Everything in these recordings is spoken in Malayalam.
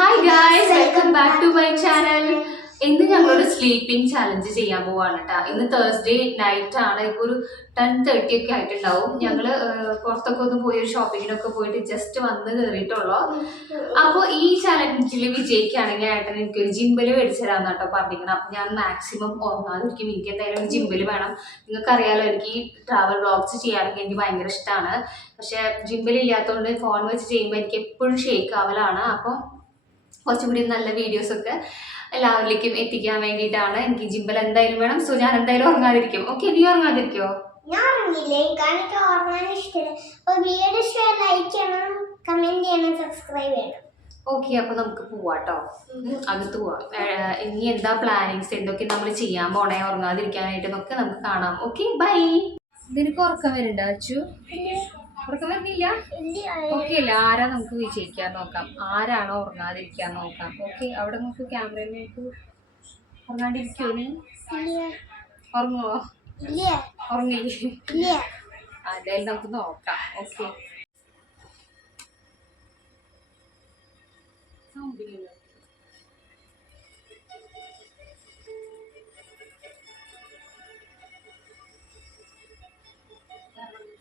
Hi guys welcome back to my channel ഇന്ന് ഞങ്ങളൊരു സ്ലീപ്പിംഗ് ചാലഞ്ച് ചെയ്യാൻ പോവാണ് കേട്ടോ ഇന്ന് തേഴ്സ്ഡേ നൈറ്റ് ആണ്. ഇപ്പോൾ ഒരു ടെൻ തേർട്ടി ഒക്കെ ആയിട്ടുണ്ടാവും. ഞങ്ങൾ ഏഹ്, പുറത്തൊക്കെ ഒന്ന് പോയി ഒരു ഷോപ്പിങ്ങിനൊക്കെ പോയിട്ട് ജസ്റ്റ് വന്ന് കയറിയിട്ടുള്ളൂ അപ്പോൾ ഈ ചാലഞ്ചിൽ വിജയിക്കുകയാണെങ്കിൽ ഏട്ടൻ എനിക്കൊരു ജിമ്പൽ മേടിച്ചു തരാമെന്ന് കേട്ടോ പറഞ്ഞിരിക്കണം അപ്പം ഞാൻ മാക്സിമം ഓർമ്മാതിരിക്കും എനിക്ക് എന്തായാലും ഒരു ജിമ്പൽ വേണം. നിങ്ങൾക്കറിയാലോ എനിക്ക് ഈ ട്രാവൽ വ്ളോഗ്സ് ചെയ്യാനൊക്കെ എനിക്ക് ഭയങ്കര ഇഷ്ടമാണ് പക്ഷേ ജിമ്പിൽ ഇല്ലാത്തതുകൊണ്ട് ഫോൺ വെച്ച് ചെയ്യുമ്പോൾ എനിക്ക് എപ്പോഴും ഷേക്ക് ആവലാണ്. അപ്പം കുറച്ചും കൂടി നല്ല വീഡിയോസൊക്കെ എല്ലാവരിലേക്കും എത്തിക്കാൻ വേണ്ടിയിട്ടാണ് എനിക്ക് ജിമ്പൽ എന്തായാലും വേണം. സോ ഞാൻ എന്തായാലും ഉറങ്ങാതിരിക്കും. ഓക്കെ നീ ഉറങ്ങാതിരിക്കോ? ഞാൻ ഉറങ്ങില്ലേ എനിക്ക് ഉറങ്ങാൻ ഇഷ്ടമില്ല അപ്പോൾ വീഡിയോ ലൈക്ക് ചെയ്യണം കമന്റ് ചെയ്യണം സബ്സ്ക്രൈബ് ചെയ്യണം. ഓക്കെ അപ്പൊ നമുക്ക് പോവാട്ടോ. അകത്ത് പോവാം. ഇനി എന്താ പ്ലാനിങ്സ് എന്തൊക്കെ നമ്മൾ ചെയ്യാൻ പോണേ? ഉറങ്ങാതിരിക്കാനായിട്ട് നമുക്ക് കാണാം. ഓക്കെ ബൈ നിനക്ക് ഉറക്കം വരുന്നുണ്ടോ അച്ചു? ഉറക്കം വരുന്നില്ല ഓക്കെ അല്ല? ആരാ നമുക്ക് വിജയിക്കാൻ നോക്കാം? ആരാണോ ഉറങ്ങാതിരിക്കാൻ നോക്കാം? ഓക്കെ അവിടെ നമുക്ക് ക്യാമറയിലേക്ക് ഉറങ്ങാണ്ടിരിക്കോ നീ ഉറങ്ങുവോ? ഉറങ്ങില്ലേ അതായത് നമുക്ക് നോക്കാം. ഓക്കെ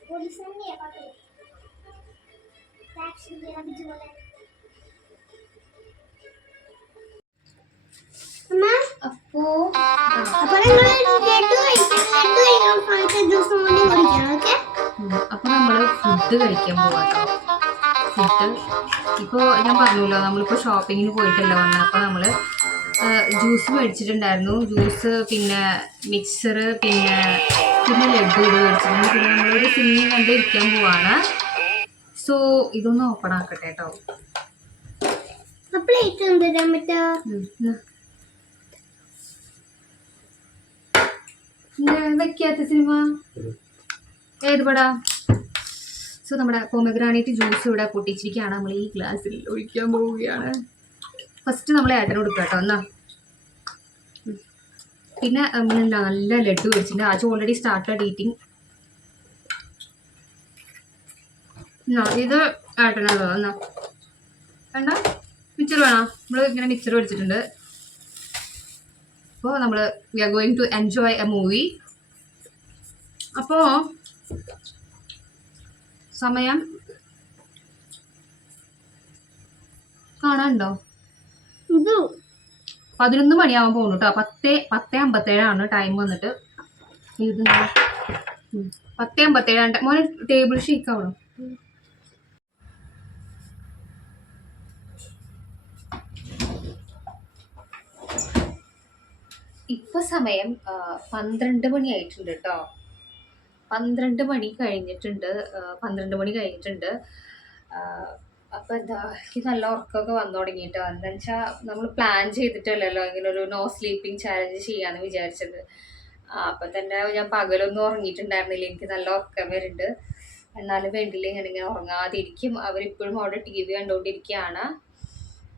പോലീസ് തന്നെയാ ഉം, അപ്പൊ നമ്മൾ ഫുഡ് കഴിക്കാൻ പോവാട്ടോ ഫുഡ് ഇപ്പോൾ ഞാൻ പറഞ്ഞല്ലോ നമ്മളിപ്പോൾ ഷോപ്പിങ്ങിന് പോയിട്ടല്ല വന്നത് അപ്പോൾ നമ്മൾ ജ്യൂസ് മേടിച്ചിട്ടുണ്ടായിരുന്നു. ജ്യൂസ് പിന്നെ മിക്സർ പിന്നെ പിന്നെ ലഡു ഇത് മേടിച്ചിട്ടുണ്ട്. പിന്നെ നമ്മളൊരു സിനിമ കണ്ടിരിക്കാൻ പോവാണ്. സോ ഇതൊന്ന് ഓപ്പൺ ആക്കട്ടെ കേട്ടോ പ്ലേറ്റ് തരാൻ പറ്റോ? വെക്കാത്ത സിനിമ? ഏത് പടാ? സോ നമ്മുടെ പൊമഗ്രാനൈറ്റ് ജ്യൂസ് ഇവിടെ പൊട്ടിച്ചിരിക്കുകയാണ്. നമ്മൾ ഈ ഗ്ലാസ്സിൽ ഒഴിക്കാൻ പോവുകയാണ്. ഫസ്റ്റ് നമ്മൾ ഏട്ടന് കൊടുക്കുക കേട്ടോ എന്നാ. പിന്നെ നമ്മൾ നല്ല ലഡു വെച്ചിട്ടുണ്ട് ആച്ചു ഓൾറെഡി സ്റ്റാർട്ടഡ് ഈറ്റിംഗ് ഇത് ഏട്ടനാണോ എന്നാ. വേണ്ട. മിച്ചർ വേണോ. നമ്മൾ ഇങ്ങനെ മിച്ചർ വെച്ചിട്ടുണ്ട് അപ്പോൾ നമ്മൾ we are going to enjoy a movie അപ്പോൾ സമയം. കാണാനുണ്ടോ? ഇത് പതിനൊന്ന് മണിയാവാൻ പോകുന്നു കേട്ടോ പത്ത് പത്ത് അമ്പത്തേഴാണ് ടൈം വന്നിട്ട്. ഇത്. പത്ത് അമ്പത്തേഴാണ്. മോനെ ടേബിൾ ഷേക്ക് ഇപ്പൊ സമയം പന്ത്രണ്ട് മണി ആയിട്ടുണ്ട് കേട്ടോ പന്ത്രണ്ട് മണി കഴിഞ്ഞിട്ടുണ്ട് പന്ത്രണ്ട് മണി കഴിഞ്ഞിട്ടുണ്ട്. അപ്പൊ എന്താ എനിക്ക് നല്ല ഉറക്കമൊക്കെ വന്നു തുടങ്ങിയിട്ടോ എന്താ വെച്ചാൽ നമ്മൾ പ്ലാൻ ചെയ്തിട്ടല്ലല്ലോ ഇങ്ങനെ ഒരു നോ സ്ലീപ്പിംഗ് ചാലഞ്ച് ചെയ്യാന്ന് വിചാരിച്ചത്. അപ്പൊ തന്നെ ഞാൻ പകലൊന്നും ഉറങ്ങിയിട്ടുണ്ടായിരുന്നില്ല. എനിക്ക് നല്ല ഉറക്കം വരുന്നുണ്ട്. എന്നാലും വേണ്ടില്ല ഇങ്ങനെ ഉറങ്ങാതിരിക്കും. അവരിപ്പോഴും അവിടെ ടി വി കണ്ടുകൊണ്ടിരിക്കുകയാണ്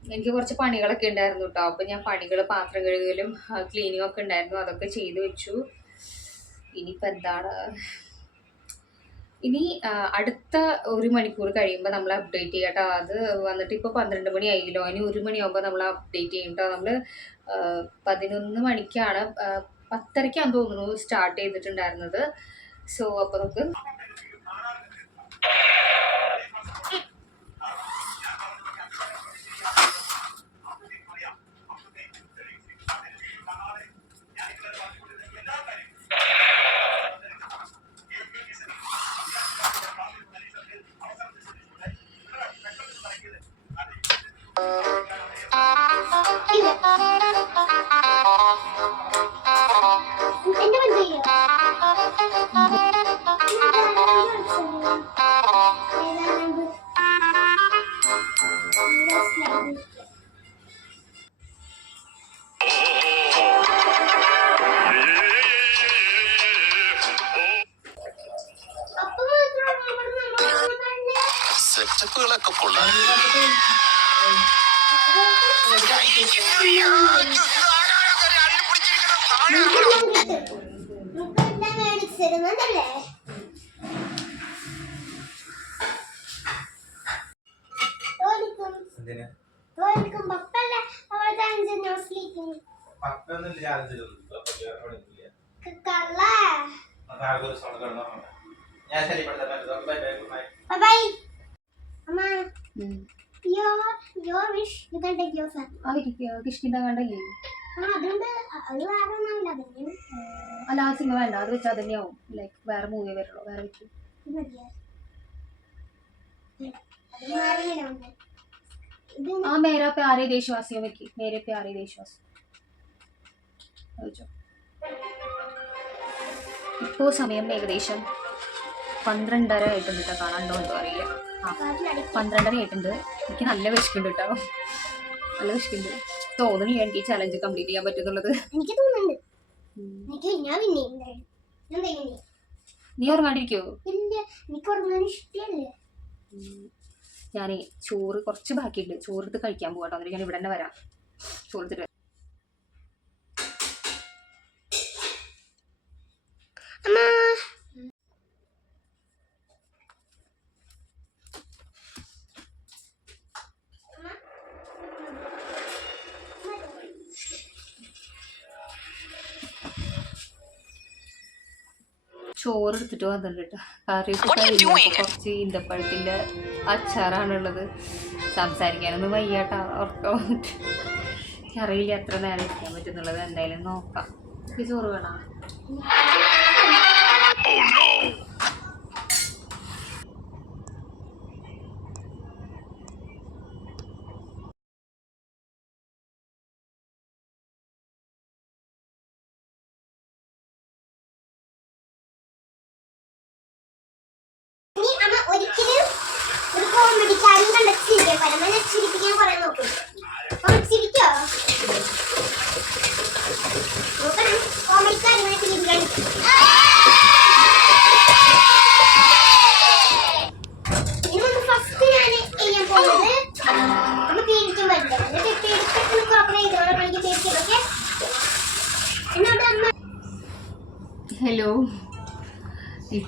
എനിക്ക് കുറച്ച് പണികളൊക്കെ ഉണ്ടായിരുന്നു കേട്ടോ അപ്പം ഞാൻ പണികൾ പാത്രം കഴുകലും ക്ലീനിങ് ഒക്കെ ഉണ്ടായിരുന്നു. അതൊക്കെ ചെയ്തു വെച്ചു. ഇനിയിപ്പോൾ എന്താണ്? ഇനി അടുത്ത ഒരു മണിക്കൂർ കഴിയുമ്പോൾ നമ്മൾ അപ്ഡേറ്റ് ചെയ്യാം കേട്ടോ അത് വന്നിട്ട് ഇപ്പോൾ പന്ത്രണ്ട് മണി ആയില്ലോ. ഇനി ഒരു മണിയാകുമ്പോൾ നമ്മൾ അപ്ഡേറ്റ് ചെയ്യും കേട്ടോ നമ്മൾ പതിനൊന്ന് മണിക്കാണ് പത്തരയ്ക്കാന്ന് തോന്നുന്നു സ്റ്റാർട്ട് ചെയ്തിട്ടുണ്ടായിരുന്നത്. സോ അപ്പോൾ നമുക്ക് പണിയൊന്നുമില്ല. കള്ള. ഞാൻ ശരി ബൈ ബൈ ബൈ ഉം. Yo yo wish you can take your fun ആ ഇരിക്കുക കിഷ്കിന്ത കണ്ടല്ലേ? ആ അതുകൊണ്ട് അത് വേറെ ഒന്നുമില്ല അതന്നെ അല്ല ആ സിനിമ വേണ്ട. അത് വെച്ചാൽ തന്നെയാവും. ലൈക്ക് വേറെ മൂവി വരുള്ളൂ. വേറെ വെച്ചു. ആ മേരാ പ്യാരേ ദേശവാസിയോ വെക്കി. മേരെ പ്യാരേ ദേശവാസി. അത് വെച്ചോ. ഇപ്പോ സമയം ഏകദേശം പന്ത്രണ്ടര ആയിട്ടുണ്ട് കേട്ടോ. കാണാണ്ടോ എന്തോ അറിയില്ല. പന്ത്രണ്ടര ആയിട്ടുണ്ട് എനിക്ക് നല്ല വിശക്കുണ്ട് കേട്ടോ. നല്ല വിശക്കുണ്ട്. തോന്നുന്നു എനിക്ക് ഈ ചലഞ്ച് കംപ്ലീറ്റ് ചെയ്യാൻ പറ്റുന്നുള്ളത്. എനിക്ക് തോന്നുന്നുണ്ട്. എനിക്ക് ഞാൻ പിന്നെ നീ ഉറങ്ങാണ്ടിരിക്കോ ഇല്ല എനിക്ക് ഉറങ്ങാൻ ഇഷ്ടമല്ലേ. ഞാനേ ചോറ് കുറച്ച് ബാക്കിയുണ്ട്. ചോറ് എടുത്ത് കഴിക്കാൻ പോകട്ടോ എന്നിട്ട് ഞാൻ ഇവിടെ തന്നെ വരാം. ചോറ് എടുത്തിട്ട് അമ്മ എടുത്തിട്ട് വന്നിട്ടുണ്ട് കറിയൊക്കെ. കുറച്ച് ഈന്തപ്പഴത്തിന്റെ അച്ചാറാണുള്ളത്. സംസാരിക്കാനൊന്നും വയ്യാട്ട ഉറക്കം അറിയില്ല എത്ര നേരം ഇരിക്കാൻ പറ്റുന്നുള്ളത്. എന്തായാലും നോക്കാം. ചോറ് വേണോ?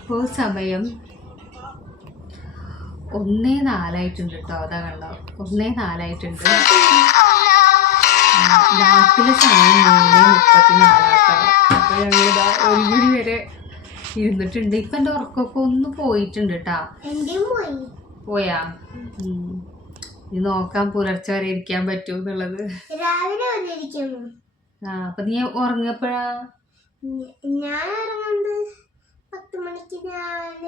ഇപ്പോൾ സമയം ഒന്നേ നാലായിട്ടുണ്ട് കേട്ടോ അതാ കണ്ടോ? ഒന്നേ നാലായിട്ടുണ്ട്. നാട്ടിലെ സമയം മൂന്ന് മുപ്പത്തി നാലാട്ടോ അപ്പോൾ ഞങ്ങളിതാ ഒരു മണി വരെ ഇരുന്നിട്ടുണ്ട്. ഇപ്പം എന്റെ ഉറക്കമൊക്കെ ഒന്ന് പോയിട്ടുണ്ട് കേട്ടാ പോയി. ഇത് നോക്കാൻ നോക്കാം പുലർച്ചെ വരെ ഇരിക്കാൻ പറ്റുമോ എന്നുള്ളത്. രാവിലെ ആ അപ്പം നീ ഉറങ്ങിയപ്പോഴാ ഞാൻ ഇറങ്ങുന്നത് പത്ത് മണിക്ക് ഞാൻ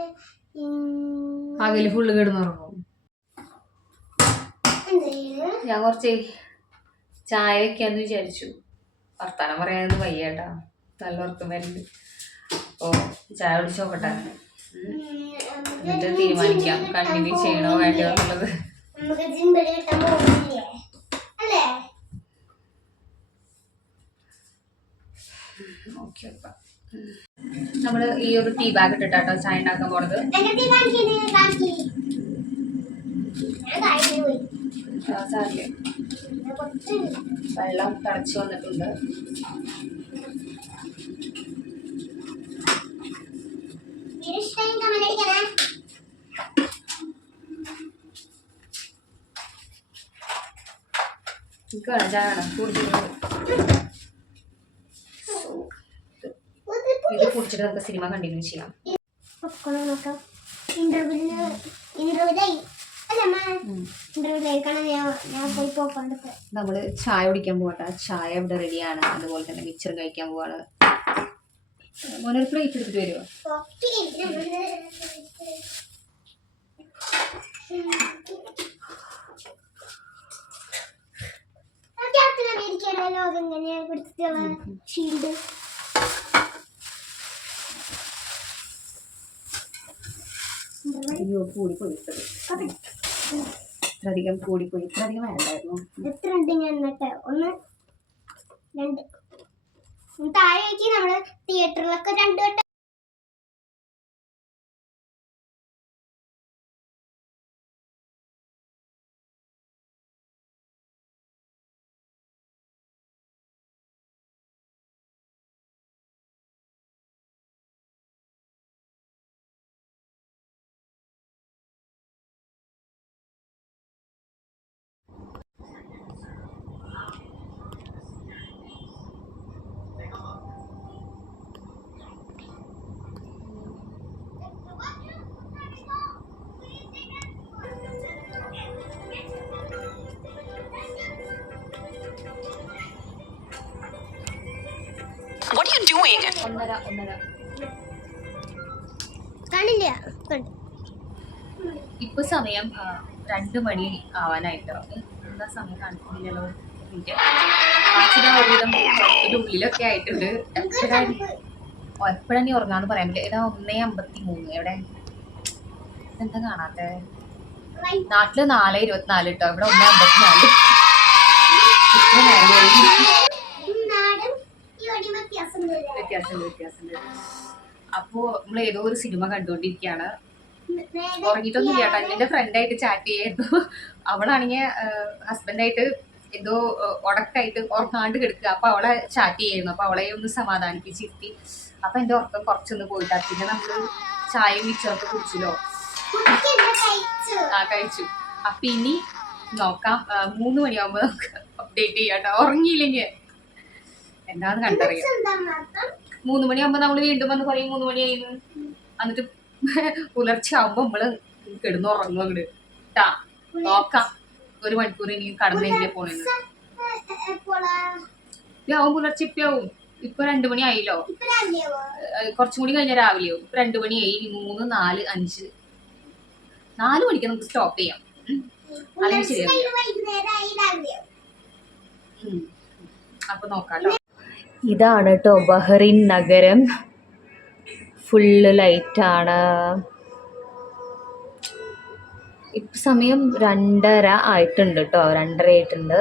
പകൽ ഫുള്ള് കിടന്നുറങ്ങും. ഞാൻ കുറച്ച് ചായ വെക്കാന്ന് വിചാരിച്ചു. വർത്താനം പറയാനൊന്നും വയ്യാട്ടാ. നല്ല ഉറക്കം വരുന്നു ഓ ചായ കുടിച്ച് നോക്കട്ടെ. എന്നിട്ട് തീരുമാനിക്കാം. കണ്ടിന്യൂ ചെയ്യണോ വേണ്ടയോ എന്നുള്ളത്. ഓക്കെ ജിമ്പിളി നമ്മൾ ഈ ഒരു ടീ ബാഗ് ഇട്ടിട്ടാട്ടോ ചായ ഉണ്ടാക്കാൻ പോണത്. വെള്ളം തടച്ചു വന്നിട്ടുണ്ട്. എനിക്ക് വേണം ചായ വേണം. കുടിച്ചിട്ടുണ്ട് ഇത് കുടിച്ചിട്ട് നമുക്ക് സിനിമ കണ്ടിന്യൂ ചെയ്യാം. നമ്മൾ ചായ കുടിക്കാൻ പോകട്ടെ ചായ ഇവിടെ റെഡിയാണ് അതുപോലെ തന്നെ മിക്സർ കഴിക്കാൻ പോവാണ്. മോനൊരു പ്ലേറ്റ് എടുത്തിട്ട് വരുമോ ക്യാപ്റ്റൻ അമേരിക്കയുടെ ലോകം എങ്ങനെയാ കൊടുത്തിട്ടുള്ള ഷീൽഡ് അയ്യോ കൂടിപ്പോയി ഇത്രയധികം കൂടിപ്പോയി. ഇത്രയധികം വേണ്ടായിരുന്നു. എത്ര ഉണ്ട് ഞാൻ എന്നിട്ട് ഒന്ന് രണ്ട്. താഴേക്ക് നമ്മൾ തിയേറ്ററിലൊക്കെ രണ്ടു ഒന്നര ഒന്നര. കാണില്ല. ഇപ്പൊ സമയം രണ്ടു മണി ആവാനായിട്ടോ. എന്താ സമയം കാണിക്കുന്നില്ലല്ലോ? ഉള്ളിലൊക്കെ ആയിട്ടുണ്ട്. എപ്പോഴാണ് എപ്പോഴാണ് നീ ഉറങ്ങാന്ന് പറയാൻ പറ്റില്ല? ഏതാ ഒന്നേ അമ്പത്തി മൂന്ന് എവിടെ? എന്താ കാണാത്തെ? നാട്ടിൽ നാല് ഇരുപത്തിനാല് കേട്ടോ ഇവിടെ ഒന്നേ അമ്പത്തിനാല്. ഇത്ര നേരം വ്യത്യാസമുണ്ട് വ്യത്യാസമുണ്ട്. അപ്പോ നമ്മൾ ഏതോ ഒരു സിനിമ കണ്ടുകൊണ്ടിരിക്കുകയാണ് ഉറങ്ങിയിട്ടൊന്നും കേട്ടോ. എന്റെ ഫ്രണ്ടായിട്ട് ചാറ്റ് ചെയ്യായിരുന്നു. അവളാണെങ്കിൽ ഹസ്ബൻഡായിട്ട് എന്തോ ഉടക്കായിട്ട് ഉറങ്ങാണ്ട് കിടക്കുക. അപ്പൊ അവളെ ചാറ്റ് ചെയ്യായിരുന്നു. അപ്പൊ അവളെ ഒന്ന് സമാധാനിപ്പിച്ചിരുത്തി. അപ്പൊ എന്റെ ഉറക്കം കുറച്ചൊന്ന് പോയിട്ട്. പിന്നെ നമ്മൾ ചായ മിച്ചറൊക്കെ കുടിച്ചല്ലോ. ആ കഴിച്ചു. അപ്പൊ ഇനി നോക്കാം. മൂന്ന് മണിയാവുമ്പോ നമുക്ക് അപ്ഡേറ്റ് ചെയ്യാട്ടോ ഉറങ്ങിയില്ലെങ്കിൽ എന്താന്ന് കണ്ടറിയാം? മൂന്ന് മണിയാകുമ്പോ നമ്മൾ വീണ്ടും വന്ന് പറയും മൂന്ന് മണിയായിരുന്നു എന്നിട്ട് പുലർച്ചെ ആവുമ്പോ നമ്മൾ കിടന്നുറങ്ങും അങ്ങട്. ട്ടാ നോക്കാം. ഒരു മണിക്കൂർ ഇനി കടന്നെങ്കിലേ എപ്പോളാ? ആവും പുലർച്ചെ ഇപ്പാവും ഇപ്പൊ രണ്ടു മണി ആയില്ലോ കുറച്ചും കൂടി കഴിഞ്ഞാൽ രാവിലെയോ ഇപ്പൊ രണ്ടു മണിയായി ആയി മൂന്ന് നാല് അഞ്ച്. നാല് മണിക്ക് നമുക്ക് സ്റ്റോപ്പ് ചെയ്യാം. കഴിഞ്ഞ്. അപ്പൊ നോക്കാം ഇതാണ് കേട്ടോ ബഹ്റിൻ നഗരം. ഫുള്ള് ലൈറ്റാണ് ഇപ്പം സമയം രണ്ടര ആയിട്ടുണ്ട് കേട്ടോ രണ്ടര ആയിട്ടുണ്ട്.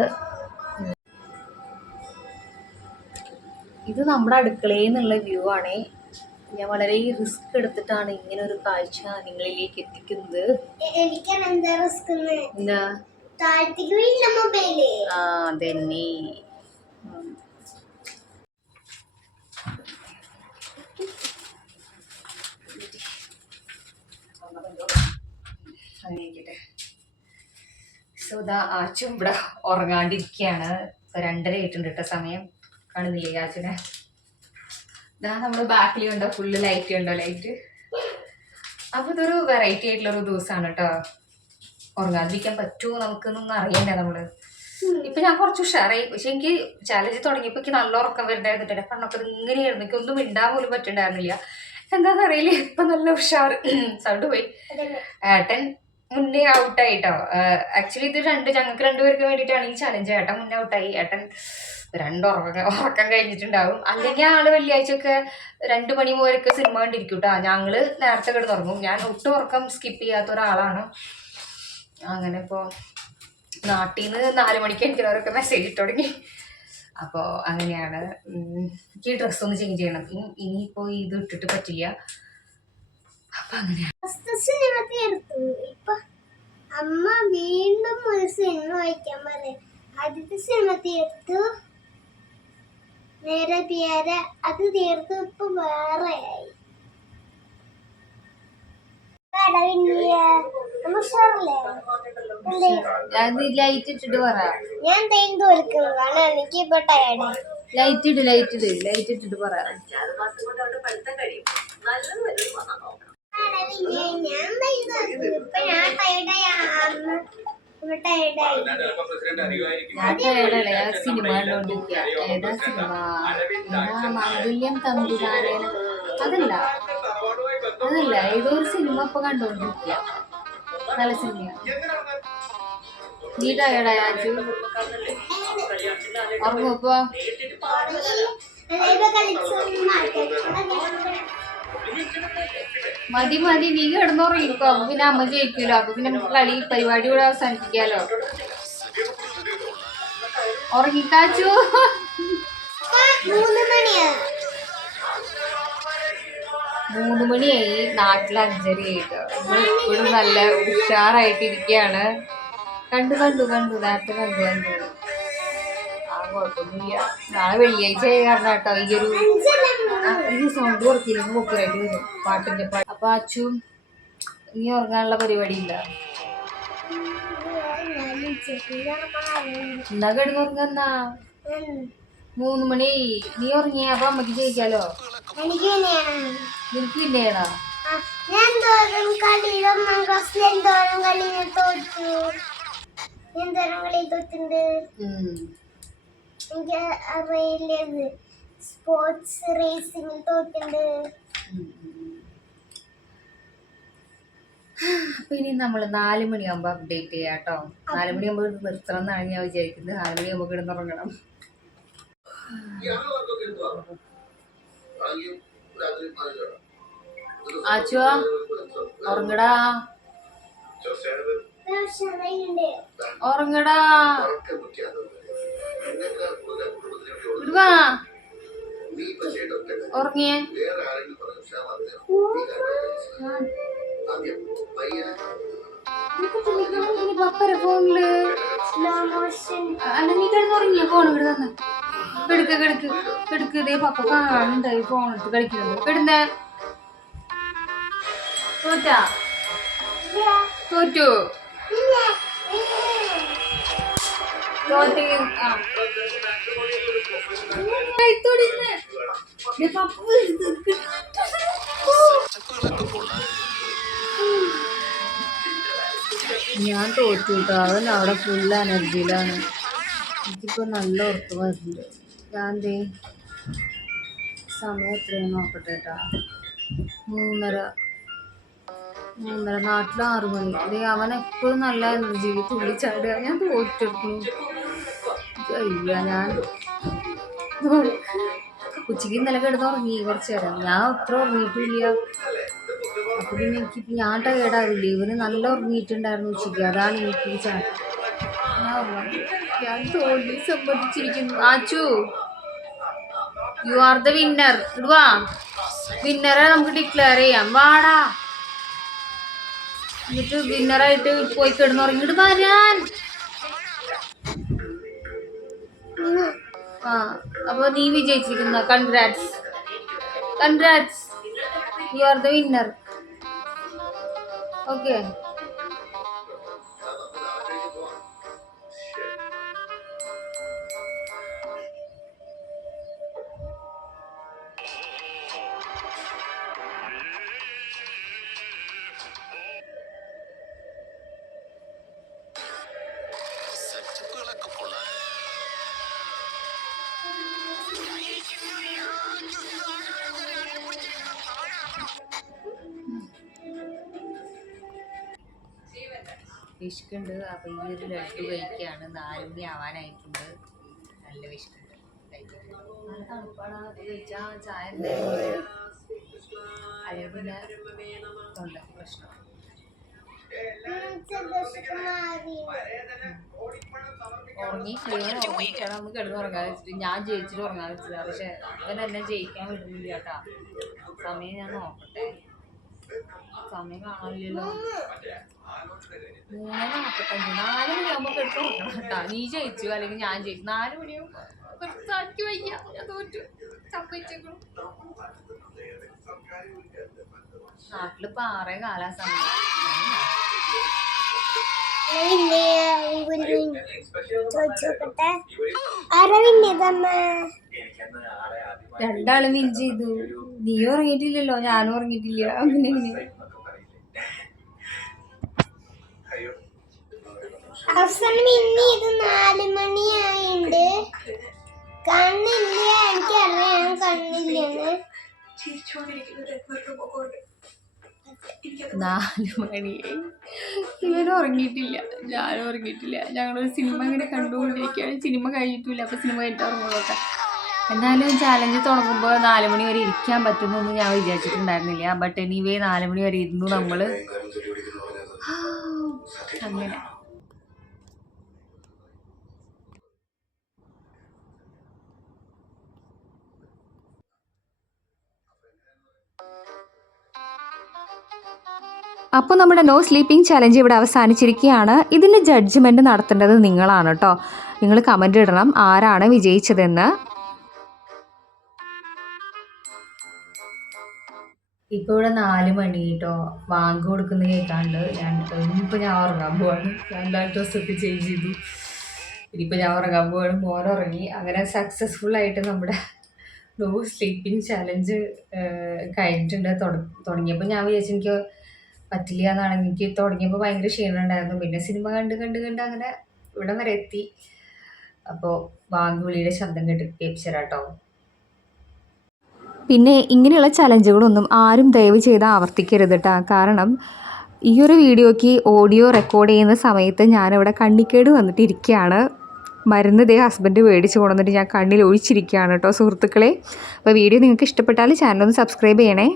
ഇത് നമ്മുടെ അടുക്കളയിൽ നിന്നുള്ള വ്യൂ ആണേ. ഞാൻ വളരെ റിസ്ക് എടുത്തിട്ടാണ് ഇങ്ങനെ ഒരു കാഴ്ച നിങ്ങളിലേക്ക് എത്തിക്കുന്നത്. എനിക്കാണ് എന്താ? റിസ്ക് എന്താ ആ അതന്നെ. അങ്ങനെയിരിക്കട്ടെ സോ ഇതാ ആച്ചും ഇവിടെ ഉറങ്ങാണ്ടിരിക്കുകയാണ്. ഇപ്പൊ രണ്ടര ആയിട്ടുണ്ട് കേട്ടോ സമയം. കാണുന്നില്ലേ ആച്ചുനെ? ഇതാ നമ്മുടെ ബാക്കിൽ ഉണ്ടോ ഫുള്ള് ലൈറ്റ് ഉണ്ടോ ലൈറ്റ് അപ്പൊ ഇതൊരു വെറൈറ്റി ആയിട്ടുള്ള ഒരു ദിവസമാണ് കേട്ടോ. ഉറങ്ങാതിരിക്കാൻ പറ്റുമോ നമുക്കൊന്നും അറിയണ്ടേ നമ്മൾ. ഇപ്പൊ ഞാൻ കുറച്ച് ഉഷാറായി. പക്ഷെ എനിക്ക് ചാലഞ്ച് തുടങ്ങിയപ്പോ എനിക്ക് നല്ല ഉറക്കം വരുന്നുണ്ടായിരുന്നിട്ട് കണ്ണൊക്കെ ഇങ്ങനെയായിരുന്നു. എനിക്ക് ഒന്നും മിണ്ടാൻ പോലും പറ്റുണ്ടായിരുന്നില്ല. എന്താന്ന് അറിയില്ല. ഇപ്പൊ നല്ല ഉഷാറ്. സൗണ്ട് പോയി. ഏട്ടൻ മുന്നേ ഔട്ടായി കേട്ടോ ആക്ച്വലി ഇത് രണ്ട് ഞങ്ങൾക്ക് രണ്ടുപേർക്ക് വേണ്ടിയിട്ടാണ് ഈ ചലഞ്ച് ഏട്ടൻ മുന്നേ ഔട്ടായി ഏട്ടൻ രണ്ട് ഉറക്കം ഉറക്കം കഴിഞ്ഞിട്ടുണ്ടാവും. അല്ലെങ്കിൽ ആൾ വെള്ളിയാഴ്ചയൊക്കെ രണ്ട് മണി മുതലൊക്കെ സിനിമ കണ്ടിരിക്കും കേട്ടോ ഞങ്ങൾ നേരത്തെ കിടന്നുറങ്ങും. ഞാൻ ഒട്ടും ഉറക്കം സ്കിപ്പ് ചെയ്യാത്ത ഒരാളാണ്. അങ്ങനെ ഇപ്പോൾ നാട്ടിൽ നിന്ന് നാല് മണിക്ക് എനിക്കുള്ളവരൊക്കെ മെസ്സേജ് ഇട്ട് തുടങ്ങി. അപ്പോൾ അങ്ങനെയാണ്. എനിക്ക് ഡ്രസ്സ് ഒന്ന് ചേഞ്ച് ചെയ്യണം. ഇനി ഇനിയിപ്പോൾ ഇത് ഇട്ടിട്ട് പറ്റില്ല. അപ്പം അങ്ങനെയാണ് ഫസ്റ്റ് സിനിമ തീർത്തു. ഇപ്പൊ അമ്മ വീണ്ടും ഒരു സിനിമ വായിക്കാൻ പറയും. ആദ്യത്തെ സിനിമ തീർത്തു. നേരെ പേരെ അത് തീർത്തു ഇപ്പൊ വേറെ ആയി എടാ വിന്നിയ, നമ്മ ഉഷാറല്ലേ? എന്തേ? ഞാൻ ലൈറ്റ് ഇട്ടിട്ട് പറ. ഞാൻ എനിക്ക് ഇപ്പൊ ലൈറ്റ് ഇട് ലൈറ്റ് ഇട്. ലൈറ്റ് ഇട്ടിട്ട് പറ. സിനിമ കണ്ടോണ്ടിരിക്കുക ഏതാ സിനിമ? ഏതാ മാംഗല്യം തമ്പുരാനേന അതല്ല. അതല്ല ഏതോ ഒരു സിനിമ ഇപ്പൊ കണ്ടോണ്ടിരിക്കുക നല്ല സിനിമ നീ ടയർഡായ അജു ഇപ്പൊ? അതായത് കളിച്ചു മതി മതി നീ കിടന്നുറങ്ങിക്കോ. അപ്പൊ പിന്നെ അമ്മ ജയിക്കുമല്ലോ അപ്പൊ പിന്നെ നമുക്ക് കളി പരിപാടി കൂടെ അവസാനിപ്പിക്കാലോ. ഉറങ്ങിക്കാച്ചു. മൂന്ന് മണിയാ. മൂന്ന് മണിയായി നാട്ടിൽ അഞ്ചരയായിട്ട് ഇപ്പോഴും നല്ല ഉഷാറായിട്ട് ഇരിക്കുകയാണ് കണ്ടു കണ്ടു കണ്ടു. നേരത്തെ കണ്ടു കണ്ടു. ആ കുഴപ്പമൊന്നുമില്ല. നാളെ വെള്ളിയാഴ്ച ആയി കാരണം കേട്ടോ. ഈ ഒരു ഈ സൗണ്ട് കുറച്ചില്ലെങ്കിൽ കോപ്പറേറ്റ് വരും. പാട്ടിന്റെ പാട്ട് അപ്പൊ അച്ചു നീ ഉറങ്ങാനുള്ള പരിപാടി ഇല്ല. എന്നാ കിടന്നുറങ്ങന്നാ മൂന്ന് മണി. നീ ഉറങ്ങിയ? അപ്പൊ അമ്മയ്ക്ക് പിന്നെയാണ് നിനക്ക് പിന്നെയാണോ. എനിക്ക് അറിയില്ലത്. സ്പോർട്സ് റേസിംഗിൽ തോറ്റുണ്ട്. അപ്പൊ ഇനി നമ്മൾ നാല് മണിയാകുമ്പോൾ അപ്ഡേറ്റ് ചെയ്യാം കേട്ടോ. നാല് മണിയാകുമ്പോൾ നിർത്തണം എന്നാണ് ഞാൻ വിചാരിക്കുന്നത്. നാല് മണിയാകുമ്പോൾ കിടന്നുറങ്ങണം ആച്ചുവാ ഉറങ്ങടാ. ഉറങ്ങടാ. ഇടുവാ ഉറങ്ങിയേ? പപ്പര ഫോണിൽ അല്ല നീ കിടന്നുറങ്ങിയ ഫോൺ ഇവിടെ തന്നെ കിടക്ക് കിടക്ക്. കിടക്ക്. ഇതേ പപ്പ കാണുന്നുണ്ടായി ഫോൺ എടുത്ത് കളിക്കുന്നുണ്ട്. കിടന്നേ തോറ്റാ? തോറ്റു? തോറ്റ്. ആ. ഞാൻ തോറ്റു അവൻ അവിടെ ഫുൾ എനർജിയിലാണ് എനിക്കിപ്പോൾ നല്ല ഉറപ്പ് വരുന്നുണ്ട്. ഞാൻ ദേ സമയം എത്രയും നോക്കട്ടെ കേട്ടാ മൂന്നര. മൂന്നര നാട്ടിൽ ആറു മണി. അവൻ എപ്പോഴും നല്ല എനർജി തുള്ളിച്ചാടുക. ഞാൻ തോറ്റെടുക്കുന്നു അയ്യ ഞാൻ ഉച്ചയ്ക്ക് ഇന്നലെ കിടന്ന് ഉറങ്ങി കുറച്ച് നേരം. ഞാൻ അത്ര ഉറങ്ങിയിട്ടില്ല. അപ്പൊ പിന്നെ എനിക്ക് ഞാൻ ടയേർഡാവില്ലേ ഇവന് നല്ല ഉറങ്ങിയിട്ടുണ്ടായിരുന്നു ഉച്ചയ്ക്ക് അതാണ് എനിക്ക് ഞാൻ തോന്നി സംബന്ധിച്ചിരിക്കുന്നു Achu you are the winner ഇടുവാ വിന്നറെ നമുക്ക് ഡിക്ലെയർ ചെയ്യാം. വാടാ. എന്നിട്ട് വിന്നറായിട്ട് പോയി കിടന്നുറങ്ങിയിട്ട് വരാൻ. ആ അപ്പൊ നീ വിജയിച്ചിരിക്കുന്ന. Congrats congrats you are the winner okay വിശക്കുണ്ട് അപ്പോൾ ഈ ഒരു ലഡ്ഡു കഴിക്കുകയാണ് നാല് ആവാനായിട്ടുണ്ട് നല്ല വിശക്കുണ്ട് ചായ ഉറങ്ങി ഉറങ്ങിക്കണം നമുക്ക് കിടന്ന് ഉറങ്ങാതെ വെച്ചിട്ട് ഞാൻ ജയിച്ചിട്ട് ഉറങ്ങാൻ വെച്ചില്ല പക്ഷെ അവൻ എന്നെ ജയിക്കാൻ വിടുന്നില്ല കേട്ടാ സമയം ഞാൻ നോക്കട്ടെ സമയം കാണാനില്ലല്ലോ മൂന്ന് നാൽപ്പത്തഞ്ച് നാല് മണിയാകുമ്പോൾ കേട്ടാ. നീ ജയിച്ചു. അല്ലെങ്കിൽ ഞാൻ ജയിച്ചു നാല് വയ്യ. ഞാൻ തോറ്റു. നാട്ടിൽ പാറേ കാലാസമയം. രണ്ടാളും വിൻ ചെയ്തു. നീ ഉറങ്ങിയിട്ടില്ലല്ലോ. ഞാനും ഉറങ്ങിയിട്ടില്ല. അങ്ങനെ അവസാനം ഇനി ഇത് നാല് മണിയായിണ്ട്. കണ്ണില്ല എനിക്കറിയാം കണ്ണില്ലെന്ന്. നാല് മണി. ഇവൻ ഉറങ്ങിയിട്ടില്ല. ഞാനും ഉറങ്ങിയിട്ടില്ല. ഞങ്ങളൊരു സിനിമ ഇങ്ങനെ കണ്ടുകൊണ്ടിരിക്കുകയാണ്. സിനിമ കഴിഞ്ഞിട്ടില്ല. അപ്പൊ സിനിമ കഴിഞ്ഞിട്ട് ഉറങ്ങുള്ളൂ എന്നാലും ചാലഞ്ച് തുടങ്ങുമ്പോൾ നാല് മണി വരെ ഇരിക്കാൻ പറ്റുമെന്നൊന്നും ഞാൻ വിചാരിച്ചിട്ടുണ്ടായിരുന്നില്ല. ബട്ട് എനിവേ നാല് മണി വരെ ഇരുന്നു നമ്മൾ. അങ്ങനെ. അപ്പോൾ നമ്മുടെ നോ സ്ലീപ്പിംഗ് ചലഞ്ച് ഇവിടെ അവസാനിച്ചിരിക്കുകയാണ്. ഇതിന്റെ ജഡ്ജ്മെന്റ് നടത്തേണ്ടത് നിങ്ങളാണ് കേട്ടോ. നിങ്ങൾ കമന്റ് ഇടണം ആരാണ് വിജയിച്ചതെന്ന്. ഇപ്പൊ ഇവിടെ നാല് മണി കേട്ടോ. വാങ്ങി കൊടുക്കുന്ന കേൾക്കാണ്ട്. ഞാൻ ഇനിയിപ്പോൾ ഞാൻ ഉറങ്ങാൻ പോവാണ്. ഞാൻ ഡ്രസ്സൊക്കെ ചേഞ്ച് ചെയ്തു. ഇനിയിപ്പോൾ ഞാൻ ഉറങ്ങാൻ പോവാണ്. മോൻ ഉറങ്ങി. അങ്ങനെ സക്സസ്ഫുൾ ആയിട്ട് നമ്മുടെ നോ സ്ലീപ്പിംഗ് ചലഞ്ച് കഴിഞ്ഞിട്ടുണ്ട്. തുടങ്ങിയപ്പോൾ ഞാൻ വിചാരിച്ചു എനിക്ക് പറ്റില്ല എന്നാണ് എനിക്ക് തുടങ്ങിയപ്പോൾ ഭയങ്കര ക്ഷീണം ഉണ്ടായിരുന്നു പിന്നെ സിനിമ കണ്ട് കണ്ട് കണ്ട് അങ്ങനെ ഇവിടെ വരെ എത്തി. അപ്പോൾ വാങ്ങുവിളിയുടെ ശബ്ദം കേട്ട് കേട്ടോ പിന്നെ ഇങ്ങനെയുള്ള ചലഞ്ചുകളൊന്നും ആരും ദയവ് ചെയ്ത് ആവർത്തിക്കരുത് കേട്ടോ കാരണം ഈ ഒരു വീഡിയോയ്ക്ക് ഓഡിയോ റെക്കോർഡ് ചെയ്യുന്ന സമയത്ത് ഞാനിവിടെ കണ്ണിക്കേട് വന്നിട്ട് ഇരിക്കുകയാണ് മരുന്ന് ദേ ഹസ്ബൻഡ് മേടിച്ച് കൊണ്ടുവന്നിട്ട് ഞാൻ കണ്ണിൽ ഒഴിച്ചിരിക്കുകയാണ് കേട്ടോ സുഹൃത്തുക്കളെ. അപ്പോൾ വീഡിയോ നിങ്ങൾക്ക് ഇഷ്ടപ്പെട്ടാൽ ചാനൽ ഒന്ന് സബ്സ്ക്രൈബ് ചെയ്യണേ.